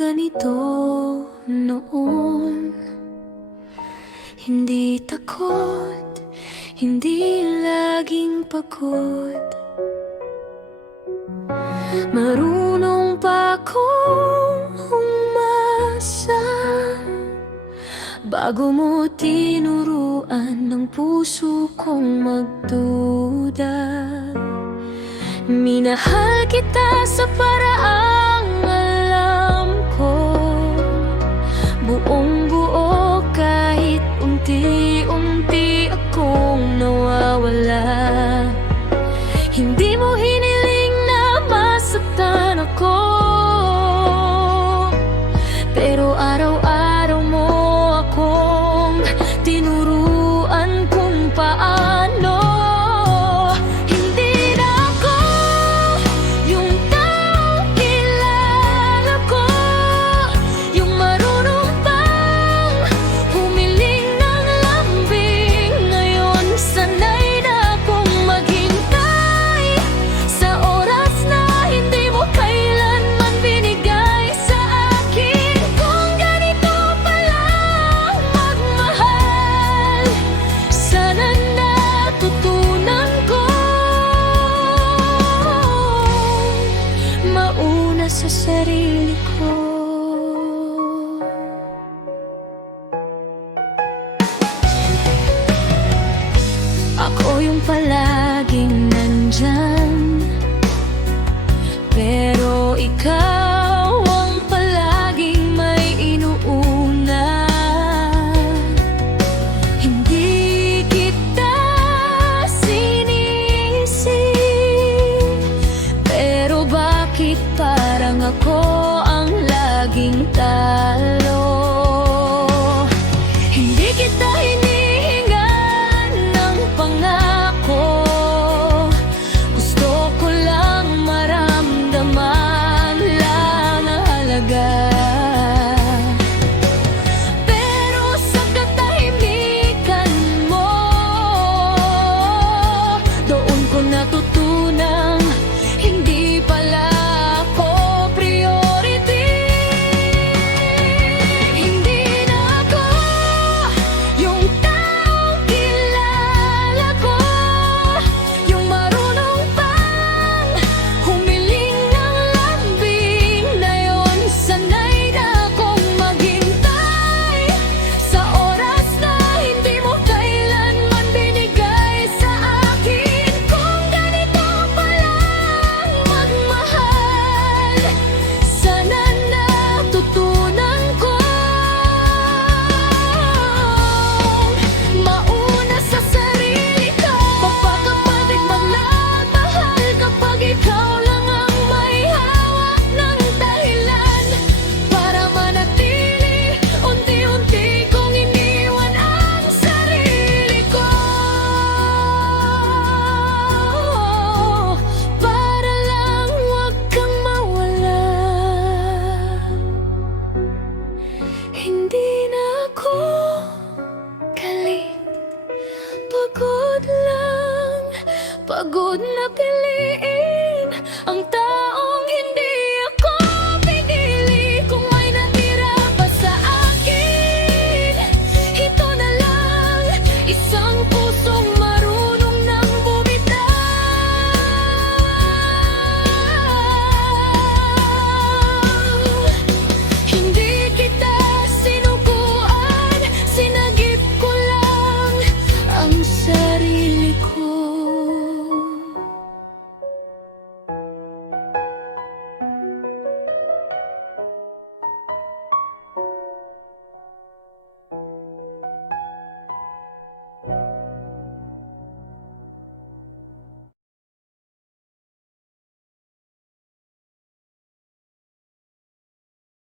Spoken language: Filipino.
ganito noon. Hindi takot, hindi laging pagod. Marunong pa akong umasa bago mo tinuruan ng puso kong magduda. Minahal kita sa paraang alam ko, buong buo kahit unti-unti akong nawawala. Hindi mo hiniling na masaktan ako, pero araw-araw mo akong tinuruan kung paano. Hindi na ako yung taong kilala ko, yung marunong pang humiling ng lambing. Ngayon sanay na akong maghintay sa oras na hindi mo kailanman binigay sa akin. Kung ganito pala magmahal, sana natutunan ko mauna sa sarili ko. Ako yung palaging nandyan, pero ikaw ang palaging may inuuna. Hindi kita sinisi, pero bakit parang ako ang laging talo? Hindi kita hinihingan ng pangako, gusto ko lang maramdaman lang ang halaga.